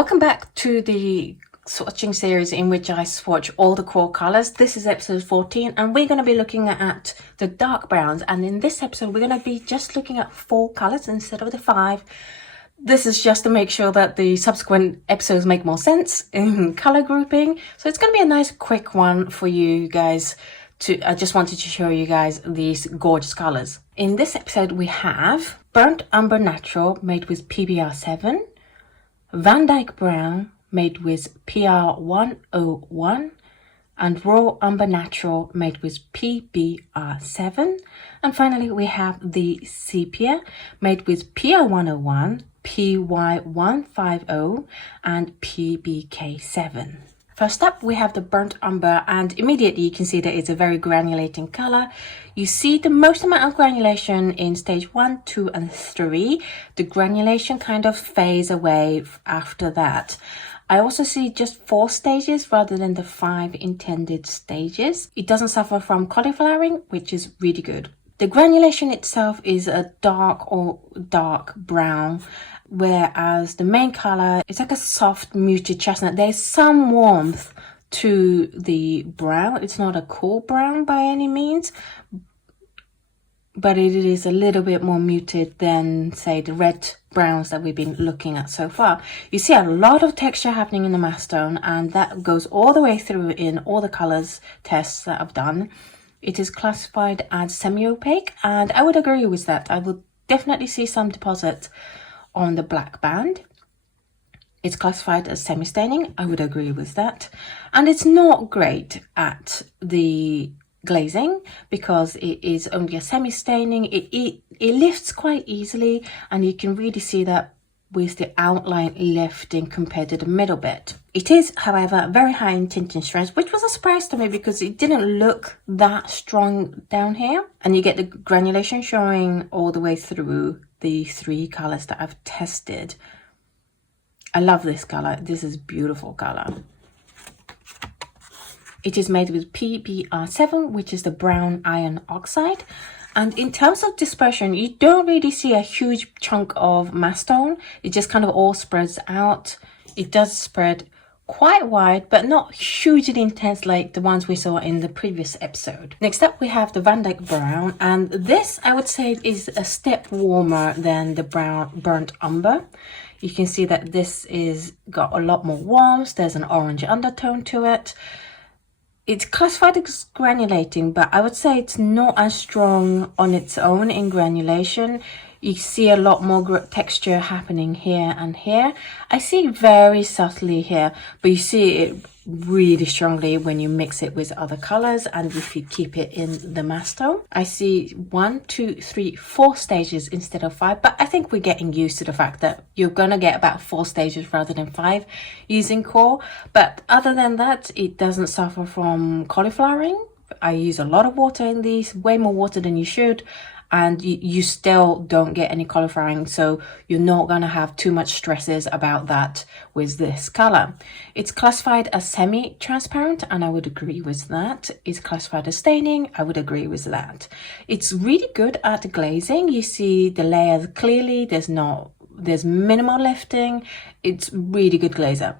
Welcome back to the swatching series in which I swatch all the core colors. This is episode 14 and we're going to be looking at the dark browns, and in this episode we're going to be just looking at 4 colors instead of the 5. This is just to make sure that the subsequent episodes make more sense in color grouping. So it's going to be a nice quick one for you guys. I just wanted to show you guys these gorgeous colors. In this episode we have Burnt Umber Natural made with PBR7, Van Dyke Brown made with PR101, and Raw Umber Natural made with PBR7. And finally we have the Sepia made with PR101, PY150 and PBK7. First up, we have the Burnt Umber, and immediately you can see that it's a very granulating color. You see the most amount of granulation in stage 1, 2 and 3. The granulation kind of fades away after that. I also see just 4 stages rather than the 5 intended stages. It doesn't suffer from cauliflowering, which is really good. The granulation itself is a dark or dark brown, whereas the main color is like a soft muted chestnut. There's some warmth to the brown. It's not a cool brown by any means, but it is a little bit more muted than, say, the red browns that we've been looking at so far. You see a lot of texture happening in the mass tone, and that goes all the way through in all the colors tests that I've done. It is classified as semi-opaque, and I would agree with that. I would definitely see some deposit on the black band. It's classified as semi-staining. I would agree with that. And it's not great at the glazing because it is only a semi-staining. It lifts quite easily, and you can really see that with the outline lifting compared to the middle bit. It is, however, very high in tinting strength, which was a surprise to me because it didn't look that strong down here. And you get the granulation showing all the way through the 3 colors that I've tested. I love this color. This is a beautiful color. It is made with PBR7, which is the brown iron oxide. And in terms of dispersion, you don't really see a huge chunk of mass tone. It just kind of all spreads out. It does spread quite wide, but not hugely intense like the ones we saw in the previous episode. Next up, we have the Van Dyke Brown, and this I would say is a step warmer than the Burnt Umber. You can see that this is got a lot more warmth. There's an orange undertone to it. It's classified as granulating, but I would say it's not as strong on its own in granulation. You see a lot more texture happening here and here. I see it very subtly here, but you see it really strongly when you mix it with other colors and if you keep it in the mass tone. I see 1, 2, 3, 4 stages instead of 5, but I think we're getting used to the fact that you're gonna get about 4 stages rather than 5 using QoR. But other than that, it doesn't suffer from cauliflowering. I use a lot of water in these, way more water than you should, and you still don't get any cauliflowering, so you're not going to have too much stresses about that with this color. It's classified as semi-transparent, and I would agree with that. It's classified as staining. I would agree with that. It's really good at glazing. You see the layers clearly. There's minimal lifting. It's really good glazer.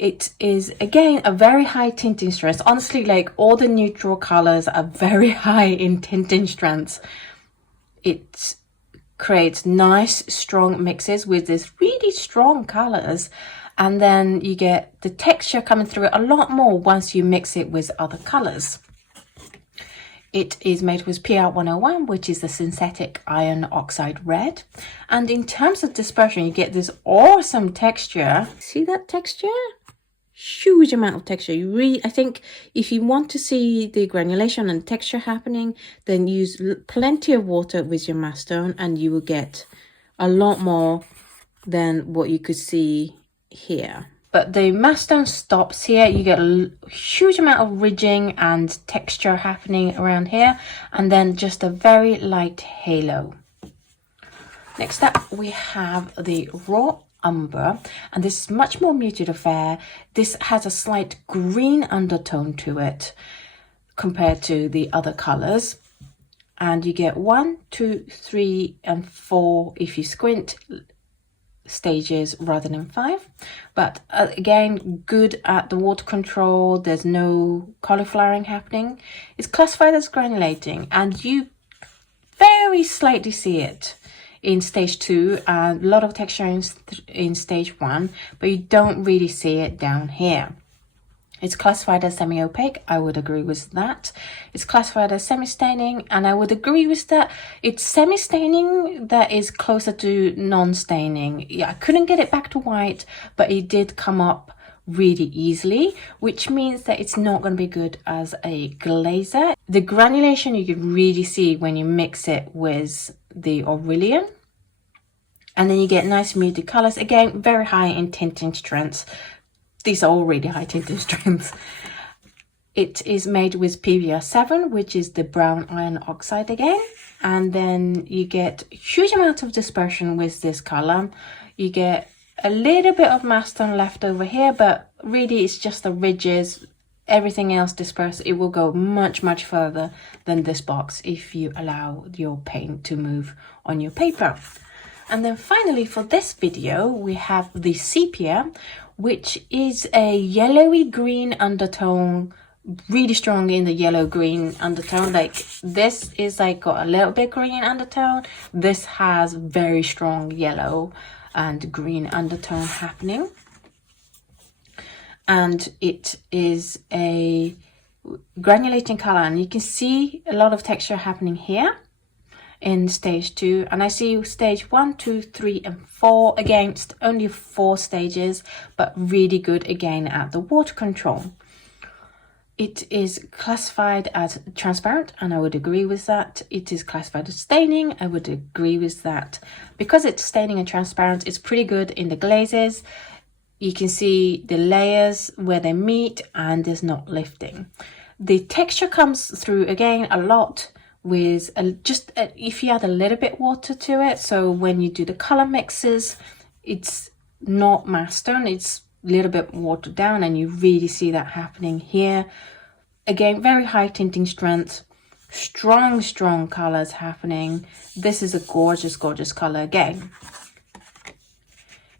It is, again, a very high tinting strength. Honestly, like all the neutral colors are very high in tinting strengths. It creates nice, strong mixes with these really strong colors. And then you get the texture coming through a lot more once you mix it with other colors. It is made with PR101, which is the synthetic iron oxide red. And in terms of dispersion, you get this awesome texture. See that texture? Huge amount of texture. I think if you want to see the granulation and texture happening, then use plenty of water with your mass tone and you will get a lot more than what you could see here. But the mass tone stops here. You get a huge amount of ridging and texture happening around here, and then just a very light halo. Next up, we have the Raw Umber, and this is much more muted affair. This has a slight green undertone to it compared to the other colors, and you get 1, 2, 3 and 4 if you squint stages rather than 5. But again, good at the water control. There's no color flaring happening. It's classified as granulating, and you very slightly see it in stage 2 and a lot of texture in stage 1, but you don't really see it down here. It's classified as semi-opaque. I would agree with that. It's classified as semi-staining, and I would agree with that. It's semi-staining that is closer to non-staining. Yeah, I couldn't get it back to white, but it did come up really easily, which means that it's not going to be good as a glazer. The granulation you can really see when you mix it with the Aurelian, and then you get nice muted colors. Again, very high in tinting strengths. These are all really high tinting strengths. It is made with PBR7, which is the brown iron oxide again, and then you get a huge amount of dispersion with this color. You get a little bit of mass tone left over here, but really it's just the ridges. Everything else dispersed. It will go much further than this box if you allow your paint to move on your paper. And then finally for this video we have the Sepia, which is a yellowy green undertone, really strong in the yellow green undertone. Like this is like got a little bit green undertone. This has very strong yellow and green undertone happening, and it is a granulating color, and you can see a lot of texture happening here in stage 2, and I see stage 1, 2, 3 and 4 against only 4 stages, but really good again at the water control. It is classified as transparent, and I would agree with that. It is classified as staining. I would agree with that. Because it's staining and transparent, it's pretty good in the glazes. You can see the layers where they meet, and there's not lifting. The texture comes through again a lot with if you add a little bit water to it. So when you do the color mixes, it's not mass tone, it's a little bit watered down, and you really see that happening here. Again, very high tinting strength, strong colors happening. This is a gorgeous color again.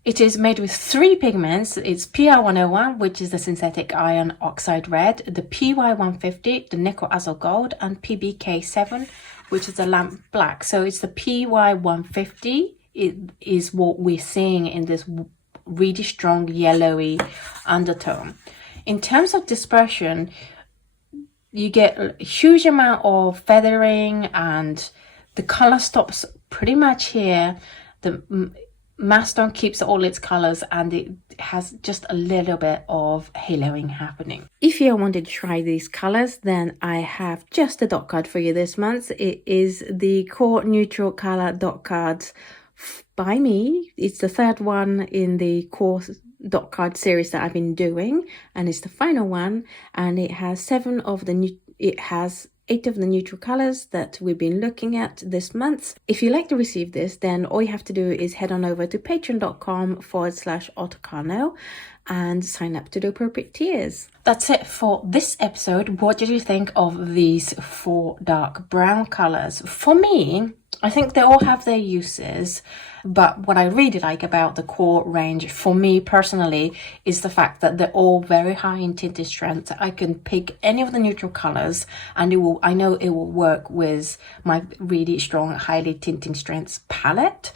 It is made with 3 pigments. It's PR101, which is the synthetic iron oxide red, the PY150, the nickel azure gold, and PBK7, which is the lamp black. So it's the PY150. It is what we're seeing in this really strong yellowy undertone. In terms of dispersion, you get a huge amount of feathering, and the color stops pretty much here. The mass tone keeps all its colors, and it has just a little bit of haloing happening. If you wanted to try these colors, then I have just a dot card for you this month. It is the QoR Neutral Color dot cards by me. It's the 3rd one in the QoR dot card series that I've been doing, and it's the final one, and it has 8 of the neutral colors that we've been looking at this month. If you'd like to receive this, then all you have to do is head on over to patreon.com/Oto Kano and sign up to the appropriate tiers. That's it for this episode. What did you think of these 4 dark brown colors? For me, I think they all have their uses, but what I really like about the QoR range, for me personally, is the fact that they're all very high in tinted strength. I can pick any of the neutral colors, and I know it will work with my really strong, highly tinting strengths palette.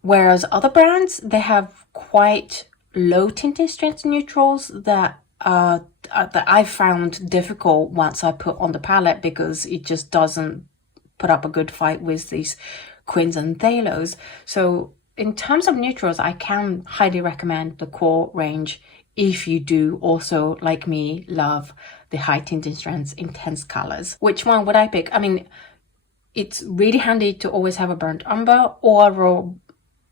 Whereas other brands, they have quite low tinting strength neutrals that I found difficult once I put on the palette, because it just doesn't put up a good fight with these quins and thalos. So in terms of neutrals, I can highly recommend the QoR range if you do also, like me, love the high tinting strengths, intense colors. Which one would I pick? I mean, it's really handy to always have a burnt umber or a raw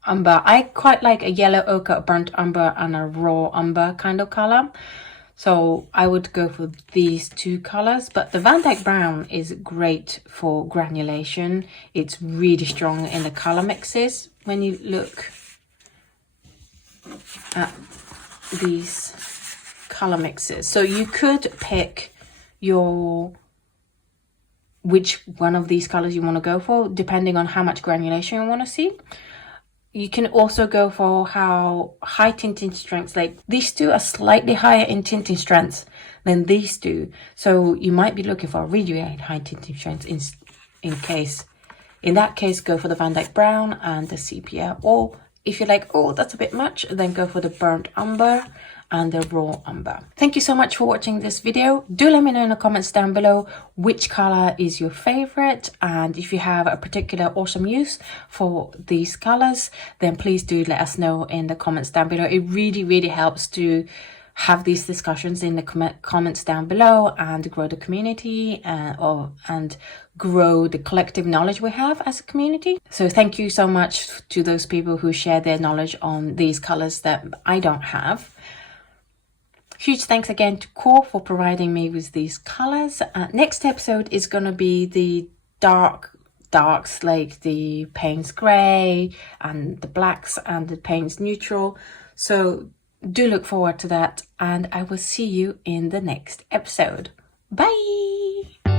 umber. I quite like a yellow ochre burnt umber and a raw umber kind of color. So I would go for these 2 colors, but the Van Dyke Brown is great for granulation. It's really strong in the color mixes. When you look at these color mixes, so you could pick which one of these colors you want to go for, depending on how much granulation you want to see. you can also go for how high tinting strengths, like these two are slightly higher in tinting strengths than these two. So you might be looking for a really high tinting strength in that case, go for the Van Dyke Brown and the Sepia. Or if you're like, oh, that's a bit much, then go for the Burnt Umber and the Raw Umber. Thank you so much for watching this video. Do let me know in the comments down below which color is your favorite, and if you have a particular awesome use for these colors, then please do let us know in the comments down below. It really helps to have these discussions in the comments down below and grow the community and grow the collective knowledge we have as a community. So thank you so much to those people who share their knowledge on these colors that I don't have. Huge thanks again to QoR for providing me with these colors. Next episode is going to be the darks, like the Payne's Gray and the blacks and the Payne's Neutral. So do look forward to that, and I will see you in the next episode. Bye!